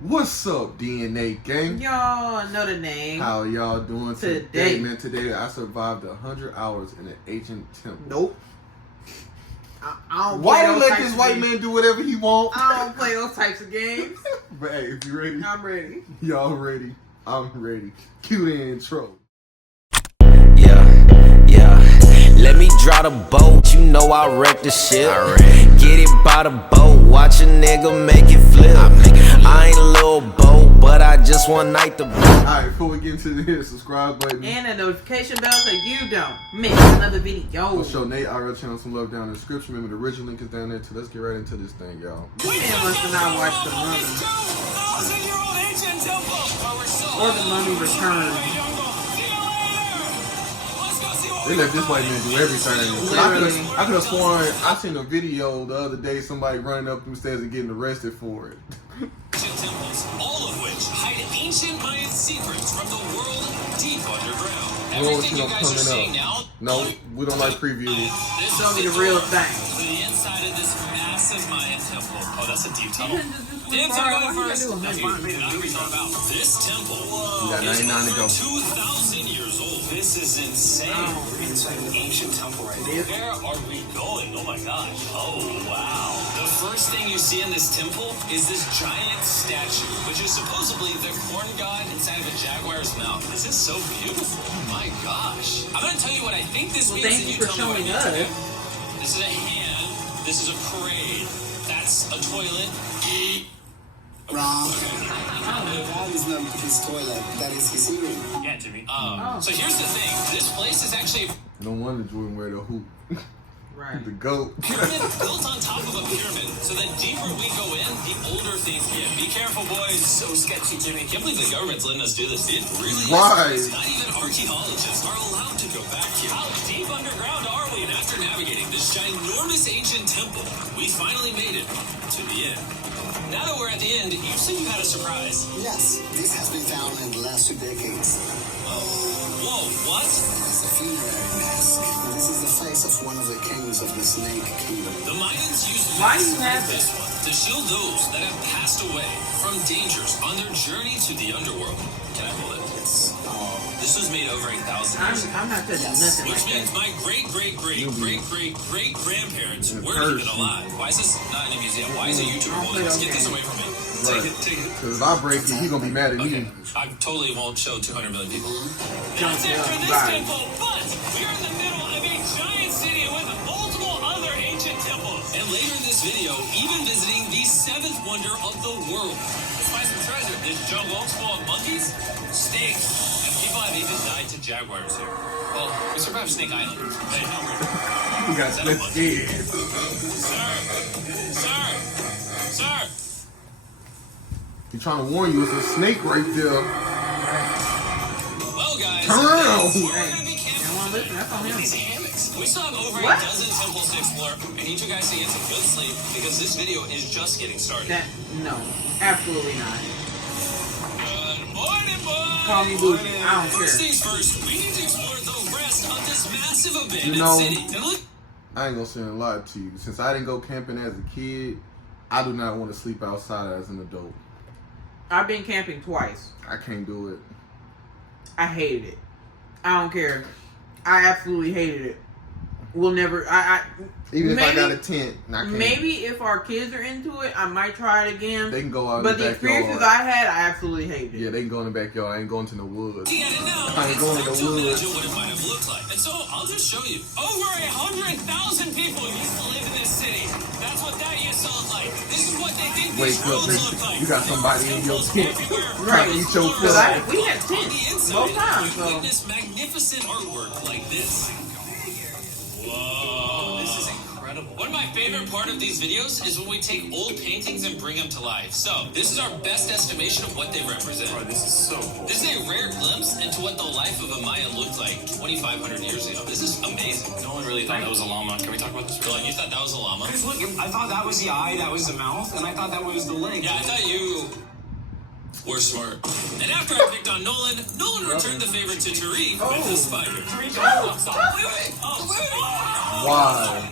What's up, DNA gang? Y'all know the name. How y'all doing today, man? Today I survived 100 hours in an ancient temple. Nope. I don't Why play do those let types this of white games. man do whatever he wants? I don't play those types of games. But hey, if you ready, I'm ready. y'all ready? I'm ready. Cue the intro. Let me draw the boat, you know I wreck the ship. Get it by the boat, watch a nigga make it flip. I ain't a little boat, but I just one night the boat. Alright, before we get into this, subscribe button. And a notification bell so you don't miss another video. I'll show Nate IRL channel some love down in the description. Remember the original link is down there too. Let's get right into this thing, y'all. This man must have not watched The Mummy. Or The Mummy Returns. They let this white man do everything. I could have sworn I seen a video the other day, somebody running up them stairs and getting arrested for it. Temples, all of which hide ancient Mayan secrets from the world deep underground. Everything you guys are seeing now. No, we don't like previews. This Show is me the real thing. to the inside of this massive Mayan temple. Oh, that's a deep tunnel. Dance Sorry, going what first. you gonna do? About this temple. We got 99 to go. 2,000 years old. This is insane. It's like an ancient temple right there. Where are we going? Oh my gosh. Oh wow. The first thing you see in this temple is this giant statue, which is supposedly the corn god inside of a jaguar's mouth. This is so beautiful. Oh my gosh. I'm gonna tell you what I think this means. Thank you for tell me showing what I need to us. do. This is a hand. This is a parade. That's a toilet. Wrong. That is not his toilet. That is his urine. Yeah, Jimmy. So here's the thing. This place is actually No wonder Jordan wear the hoop. Right. The goat. a pyramid built on top of a pyramid. So the deeper we go in, the older things get. Be careful, boys. So sketchy, Jimmy. Can't believe the government's letting us do this. It really Why? is. Not even archaeologists are allowed to go back here. How deep underground are we? And after navigating this ginormous ancient temple, we finally made it to the end. Now that we're at the end, you said you had a surprise. Yes, this has been found in the last 2 decades. Whoa, what? It's a funerary mask. This is the face of one of the kings of the Snake Kingdom. The Mayans used Why do masks you have like this one to shield those that have passed away from dangers on their journey to the underworld. Can I hold it? Yes. This was made over 8,000 years ago. I'm not touching nothing Which like means that. my great-great-great-great-great-grandparents In weren't even person. alive. Why is this not in a museum? Why is a YouTuber holding this? Get this away from me. Right. Take it. Because if I break it, he gonna be mad at Okay, me. I totally won't show 200 million people. Don't That's it for this bye. temple, but we're in the middle of a giant city with multiple other ancient temples. And later in this video, even visiting the 7th wonder of the world. Despite some treasure, this jungle's full of monkeys, snakes, and people have even died to jaguars here. Well, we survived Snake Island. Hey, how weird. We got split scared. Sir! He's trying to warn you, it's a snake right there. Well, guys, Turn around. we're gonna be camping Don't wanna listen, that's on him. these hammocks. We still have over What? a dozen temples to explore. I need you guys to get some good sleep because this video is just getting started. That, no. Absolutely not. Good morning, boys! Call me bougie. I don't First care. things first, we need to explore the rest of this massive abandoned You know- city. And look, I ain't gonna say a lie to you. Since I didn't go camping as a kid, I do not want to sleep outside as an adult. I've been camping twice. I can't do it. I hated it. I don't care. I absolutely hated it. We'll never. Even if I maybe- got a tent, I can't. Maybe if our kids are into it, I might try it again. They can go out But in the the experiences backyard. I had, I absolutely hated it. Yeah, they can go in the backyard. I ain't going to the woods. looking at it now, I ain't going to the it's hard to woods. imagine what it might have looked like. And so I'll just show you. Over 100,000 people used to live in this city. That's what that used to look like. This is what they think Wake these up, roads nigga. look like. You got somebody in your tent. Everywhere. Trying to eat your Because foot. we had On tents the inside, both times, you so. witness magnificent artwork like this. Whoa. This is incredible. One of my favorite part of these videos is when we take old paintings and bring them to life. So, this is our best estimation of what they represent. Bro, this is so cool. This is a rare glimpse into what the life of a Mayan looked like 2,500 years ago. This is amazing. No one really thought that was a llama. Can we talk about this? Dylan, you thought that was a llama? Because look, I thought that was the eye, that was the mouth, and I thought that was the leg. Yeah, I thought you were smart. And after I picked on Nolan returned the favor to Tariq with the spider. Wait. Why?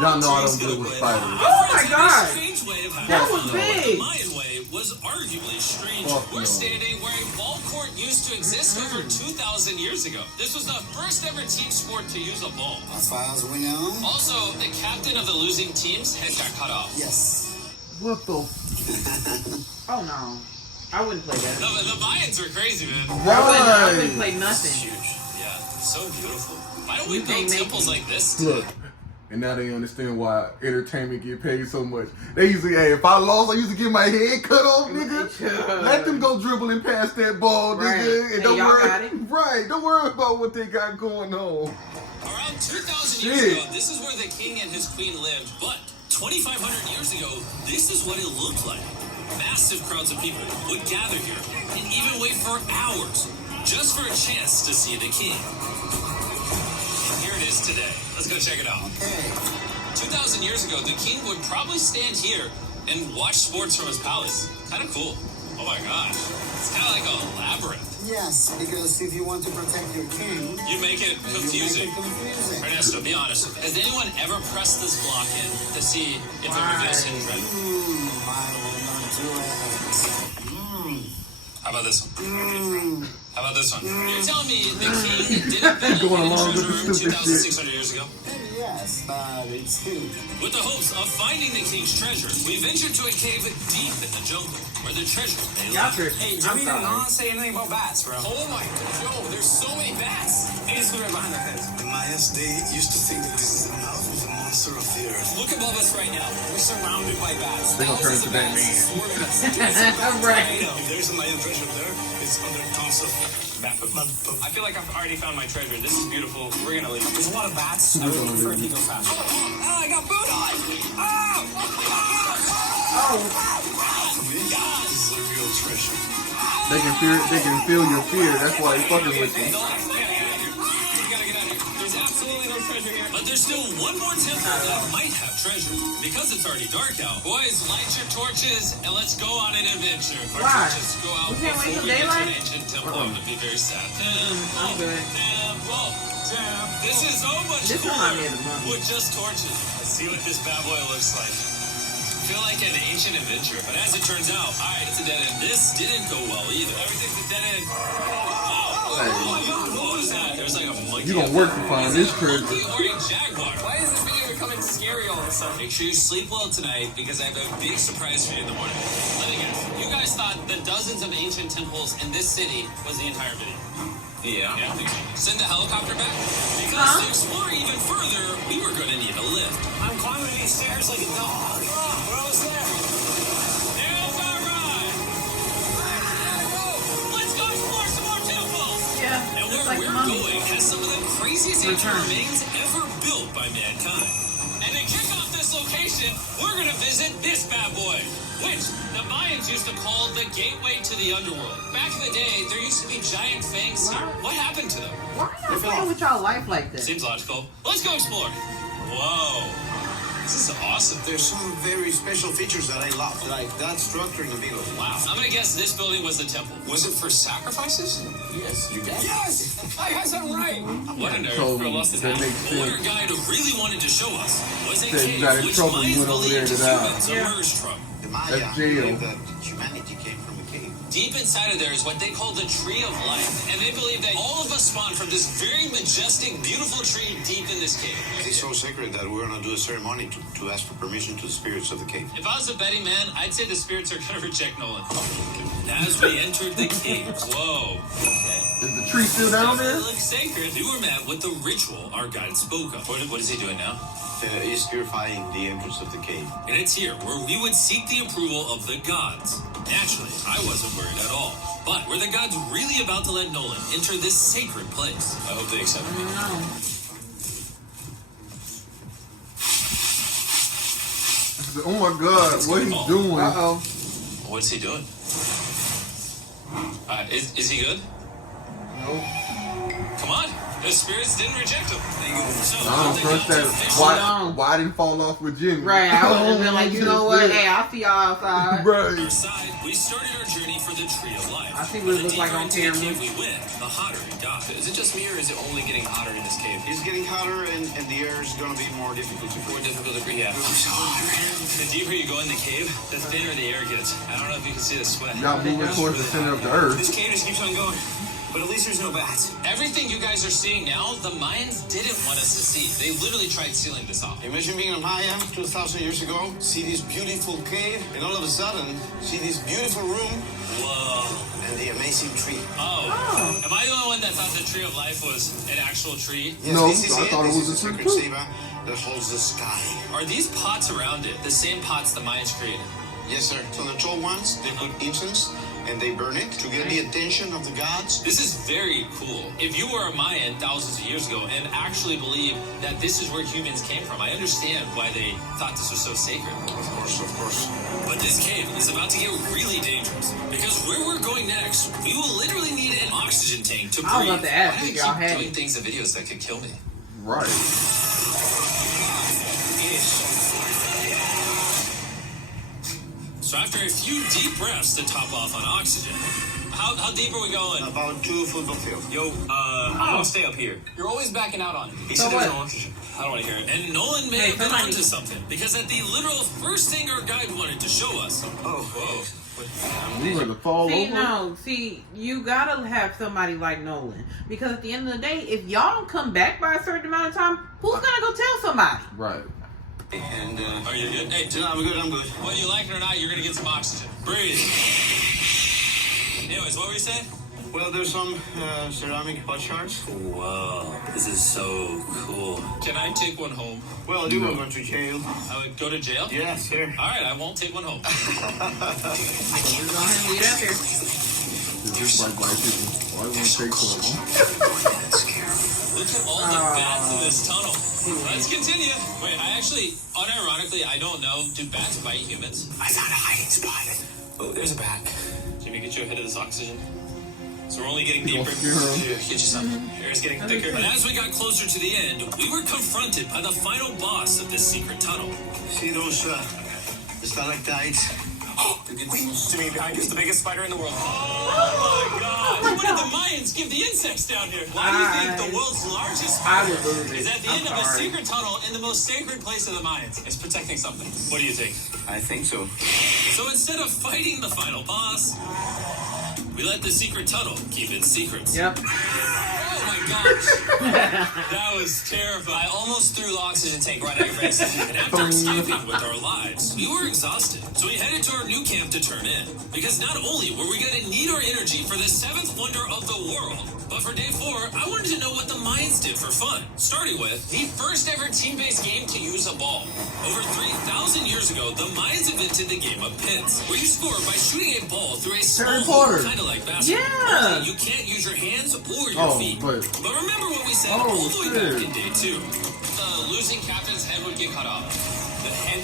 Y'all know I don't deal with spiders. Oh my god! Strange way of That having was fun. big. The Mayan way was arguably strange. Fuck We're no. standing where a ball court used to exist over 2,000 years ago. This was the first ever team sport to use a ball. As far as we know. Also, the captain of the losing team's head got cut off. Yes. What the? Oh no, I wouldn't play that. The Mayans are crazy, man. I wouldn't Right. play It's nothing. huge. Yeah, so beautiful. Why don't we You build can't make temples me. like this? Look. And now they understand why entertainment get paid so much. They used to, hey, if I lost, I used to get my head cut off, nigga. Let them go dribbling past that ball, Right. nigga. And Hey, don't y'all worry, got it. right? Don't worry about what they got going on. Around 2,000 years Shit. ago, this is where the king and his queen lived. But 2,500 years ago, this is what it looked like. Massive crowds of people would gather here and even wait for hours just for a chance to see the king. And here it is today. Let's go check it out. Okay. 2,000 years ago, the king would probably stand here and watch sports from his palace. Kind of cool. Oh my gosh. It's kind of like a labyrinth. Yes, because if you want to protect your king, You make it you make confusing. it confusing. Ernesto, be honest. Has anyone ever pressed this block in to see if it reveals hidden treasure? I will not do it. How about this one? How about this one? You're telling me the king didn't build Going a along with treasure the room stupid 2,600 years ago? Maybe yes, but it's huge. With the hopes of finding the king's treasure, we ventured to a cave deep in the jungle where the treasure lay. Y'all tripping. Hey, I'm Jimmy did sorry. not say anything about bats, bro. Oh my god, yo, there's so many bats. Hey, just look right behind our heads. The Mayas, they used to think that this is the mouth of the monster of the earth. Look above us right now. We're surrounded by bats. They gonna turn Thousands into of bats Batman. swarming us. I'm right. If there's a Mayan treasure there, it's under tons of I feel like I've already found my treasure. This is beautiful. We're gonna leave. There's a lot of bats. I really prefer if he goes fast. Oh, I got boot on! This is a real treasure. They can feel your fear. That's why they fucking with you. There's absolutely no treasure here. But there's still one more temple that might have treasure. Because it's already dark out. Boys, light your torches and let's go on an adventure. Our Why? torches go out We can't wait before till we get to an daylight? ancient temple. I'm gonna be very sad. I'm good. Temple. This is so much This cooler remind me of the movie. with just torches. Let's see what this bad boy looks like. I feel like an ancient adventure, but as it turns out, alright, it's a dead end. This didn't go well either. Everything's a dead end. Wow. What was that? There's like a monkey. You gonna work to find this Monkey treasure. or a jaguar? Why is this video becoming scary all of a sudden? Make sure you sleep well tonight because I have a big surprise for you in the morning. Let me guess. You guys thought the dozens of ancient temples in this city was the entire video. Yeah. Send the helicopter back? Because to explore even further, we were going to need a lift. I'm climbing these stairs like a dog. We're almost there. There's our ride! Let's go explore some more temples! Yeah, And just where like the we're mummy. going has some of the craziest ancient Return. remains ever built by mankind. And to kick off this location, we're going to visit this bad boy, which the Mayans used to call the gateway to the underworld. Back in the day, there used to be giant fangs here. What happened to them? Why y'all playing with y'all life like that? Seems logical. Let's go explore. Whoa. This is awesome. There's some very special features that I love, like that structure in the middle. Wow. I'm gonna guess this building was the temple. Was it for sacrifices? Yes, you got it. Yes! I got that right! What a nerd. Told For me lost his that hat. makes But what our sense. guide really wanted to show us was a Said you cave got in which trouble, you Mayans went over there believed to die. humans Yeah. emerged from. The Maya That's jail. believe that humanity came from a cave. Deep inside of there is what they call the Tree of Life. And they believe that all of us spawned from this very majestic, beautiful tree deep in this cave. It's so sacred that we're gonna do a ceremony to ask for permission to the spirits of the cave. If I was a betting man, I'd say the spirits are gonna reject Nolan. As we entered the cave, whoa. Okay. Is the tree still down there? It looks sacred. We were met with the ritual our guide spoke of. What is he doing now? Is purifying the entrance of the cave. And it's here where we would seek the approval of the gods. Naturally, I wasn't worried at all. But were the gods really about to let Nolan enter this sacred place? I hope they accept me. No. Oh my God, what he doing? Uh-oh. What's he doing? Is he good? Nope. Come on. The spirits didn't reject him. So, I don't trust that. Why didn't fall off with Jimmy? Right, I would have been like, you know what? Hey, I'll see y'all outside. Right. Outside, we started our journey for the Tree of Life. I see what it looks like on camera. We went, the hotter it got. Is it just me or is it only getting hotter in this cave? It's getting hotter and the air is going to be more difficult to breathe. More difficult to breathe. Yeah. The deeper you go in the cave, the thinner the air gets. I don't know if you can see the sweat. Y'all moving towards the center of the earth. This cave just keeps on going. But at least there's no bats. Everything you guys are seeing now, the Mayans didn't want us to see. They literally tried sealing this off. Imagine being a Maya 2,000 years ago, see this beautiful cave, and all of a sudden, see this beautiful room. Whoa. And the amazing tree. Oh. Am I the only one that thought the Tree of Life was an actual tree? Yes, No, this is I thought it was a This is tree sacred too. ceiba that holds the sky. Are these pots around it the same pots the Mayans created? Yes, sir. So the tall ones, they put incense and they burn it to get the attention of the gods. This is very cool. If you were a Mayan thousands of years ago and actually believe that this is where humans came from, I understand why they thought this was so sacred. Of course. But this cave is about to get really dangerous because where we're going next, we will literally need an oxygen tank to breathe. I was about to ask Why do if I y'all keep had doing it. things in videos that could kill me? Right. So after a few deep breaths to top off on oxygen, how deep are we going? About 2 football fields. Yo, I'm gonna stay up here. You're always backing out on it. He So said there's what? no oxygen. I don't want to hear it. And Nolan may have been onto something because at the literal first thing our guide wanted to show us. Oh, Whoa. We were to fall See, over. no, see, you gotta have somebody like Nolan. Because at the end of the day, if y'all don't come back by a certain amount of time, who's gonna go tell somebody? Right. and Are you good? Hey, no, I'm good. whether you like it or not, you're gonna get some oxygen. Breathe. Anyways, what were you saying? Well, there's some ceramic pot shards. Whoa, this is so cool. Can I take one home? Well, you were going to jail. I would go to jail? Yes, sir. All right, I won't take one home. We're gonna leave it up here. Just like white people. Why would you take so long? Look at all the bats in this tunnel. Let's continue. Wait, unironically, I don't know. Do bats bite humans? I found a hiding spot. Oh, there's a bat. Jimmy, get you a hit of this oxygen. So we're only getting You deeper. gonna scare him? Yeah, get you some. Air's getting thicker. And as we got closer to the end, we were confronted by the final boss of this secret tunnel. See those stalactites? Wait, Jimmy, behind you is the biggest spider in the world. Oh my god! What did the Mayans give the insects down here? Why do you think the world's largest spider is at the end of a secret tunnel in the most sacred place of the Mayans? It's protecting something. What do you think? I think so. So instead of fighting the final boss, we let the secret tunnel keep its secrets. Yep. Oh my gosh. That was terrifying. I almost threw the oxygen tank right at your face. And after escaping with our lives, we were exhausted. So we headed to our new camp to turn in. Because not only were we going to need our energy for the 7th wonder of the world, but for day 4, I wanted to know what the Mayans did for fun. Starting with the first ever team-based game to use a ball. Over 3,000 years ago, the Mayans invented the game of pins, where you score by shooting a ball through a small hole, kind of like basketball. Yeah. Only you can't use your hands or your feet. But remember what we said all the way back in day 2. The losing captain's head would get cut off. The head...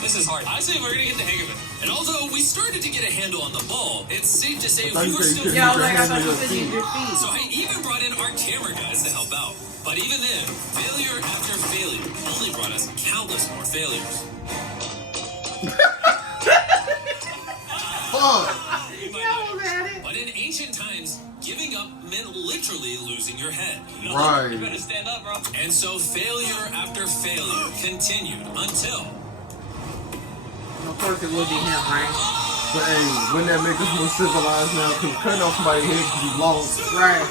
This is hard. I say we're gonna get the hang of it. And although we started to get a handle on the ball, it's safe to say we were still... Yeah, I thought you said use your feet. So I even brought in our camera guys to help out. But even then, failure after failure only brought us countless more failures. But in ancient times, giving up meant literally losing your head. Right. You better stand up, bro. And so failure after failure continued until... Of course it would be him, right? But hey, wouldn't that make us more civilized now? Because cutting off somebody's head can be long. Right.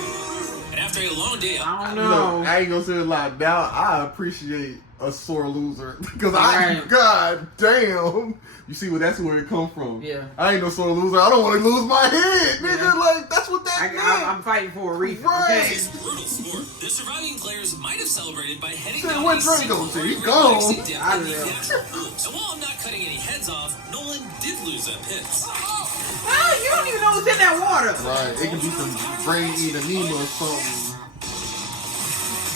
And after a long day... I don't Look, know. I ain't gonna say a lot. Now I appreciate a sore loser because Right. God damn, you see that's where it come from. Yeah. I ain't no sore loser. I don't want to lose my head, nigga. Yeah. Like that's what that meant. I'm fighting for a reason. Right. Okay? Brutal sport. The surviving players might have celebrated by heading Say, down what a Dre single gonna say? He or gone. relaxing down I in the know. actual pool. So while I'm not cutting any heads off, Nolan did lose that pins. Well, you don't even know what's in that water. Right. It can be some brain-eating anemia or something.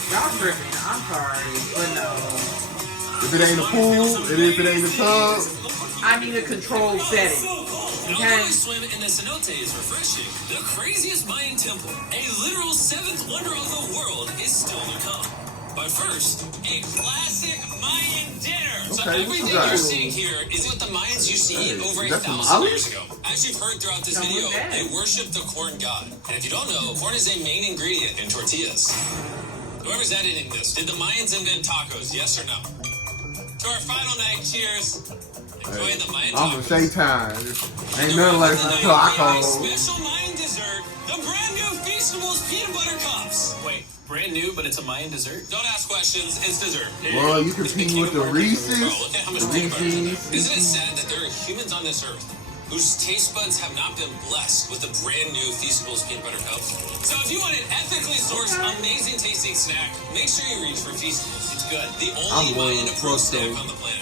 Y'all tripping. I'm sorry, but no. If it ain't a pool, and if it ain't a tub, I need a controlled setting. Although I swim in the cenote is refreshing, the craziest Mayan temple, a literal seventh wonder of the world, is still to come. But first, a classic Mayan dinner. So everything you're seeing here is what the Mayans used to eat over 1,000 years ago. As you've heard throughout this video, they worship the corn god. And if you don't know, corn is a main ingredient in tortillas. Whoever's editing this, did the Mayans invent tacos? Yes or no? To our final night, cheers. Enjoy the Mayan tacos. I'm gonna say time. Ain't nothing like tacos. Special Mayan dessert, the brand new Feastables peanut butter cups. Wait, brand new, but it's a Mayan dessert? Don't ask questions, it's dessert. Well, you compete with the Reese's. Bro, look at how much peanut butter. Isn't it sad that there are humans on this earth whose taste buds have not been blessed with the brand new Feastables peanut butter cups? So if you want an ethically sourced, amazing tasting snack, make sure you reach for Feastables. It's good. The only Mayan approved snack on the planet.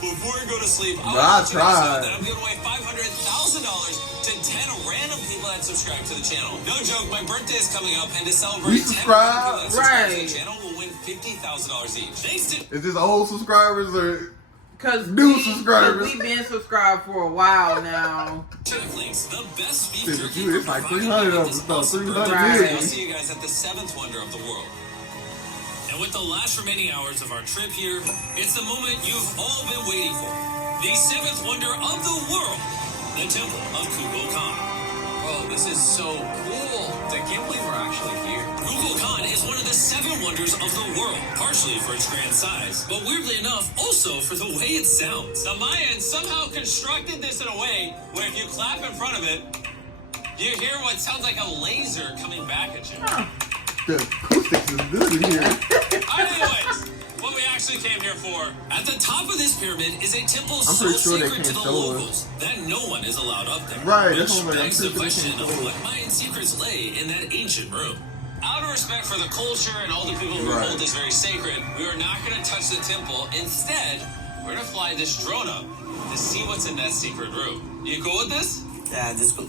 Before you go to sleep, I want to let you know that I'm giving away $500,000 to 10 random people that subscribe to the channel. No joke, my birthday is coming up, and to celebrate, 10 random people that subscribe to the channel will win $50,000 each. Thanks to... Is this old subscribers or... Because new subscribers? We've been subscribed for a while now. Links, the best beef jerky. It's like 300 of them, 300 I'll see you guys at the 7th wonder of the world. And with the last remaining hours of our trip here, it's the moment you've all been waiting for. The 7th wonder of the world, the Temple of Kukulkan. Whoa, this is so cool. I can't believe we're actually here. Kukulkan is one of the 7 wonders of the world, partially for its grand size, but weirdly enough, also for the way it sounds. The Mayans somehow constructed this in a way where if you clap in front of it, you hear what sounds like a laser coming back at you. Huh. The acoustics is good in here. Anyways, what we actually came here for, at the top of this pyramid is a temple so pretty sure they sacred to can't the show locals that no one is allowed up there. Right, Which that's what I'm begs the pretty question sure they of can't what Mayan secrets lay in that ancient room. Out of respect for the culture and all the people who hold this very sacred, we are not going to touch the temple. Instead, we're going to fly this drone up to see what's in that secret room. You cool with this? Yeah, this cool.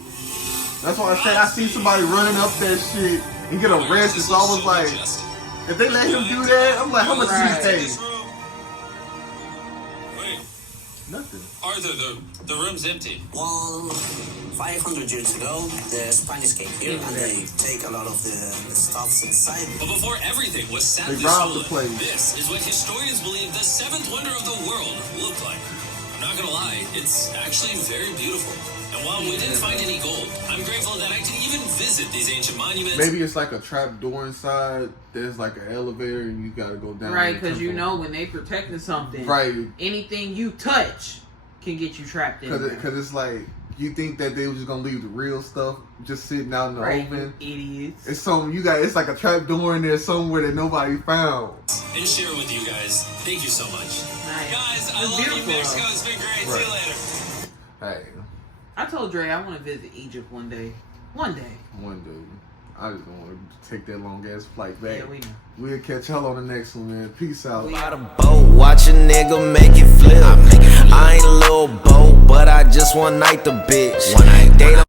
That's why I said I see somebody running up that shit and get arrested. So I was like, if they let him do that, I'm like, how much did he pay? Wait, Nothing. Arthur, the room's empty. Well, 500 years ago, the Spanish came here and they take a lot of the stuffs inside. But before everything was sadly They robbed the stolen, place. this is what historians believe the 7th wonder of the world looked like. I'm not gonna lie, it's actually very beautiful. And while we didn't find any gold, I'm grateful that I could even visit these ancient monuments. Maybe it's like a trap door inside. There's like an elevator and you gotta go down. Right, because you know when they protecting something, right? Anything you touch can get you trapped in there. Because it's like you think that they were just gonna leave the real stuff just sitting out in the open. Idiots. It's it's like a trap door in there somewhere that nobody found. And share it with you guys. Thank you so much. Nice. Guys, I love you, Mexico. It's been great. See you later. Hey. I told Dre I want to visit Egypt one day. One day. I just don't want to take that long ass flight back. Yeah, we know. We'll catch y'all on the next one, man. Peace out. By the boat, watch a nigga make it flip. I ain't a little boat, but I just one night the bitch. They don't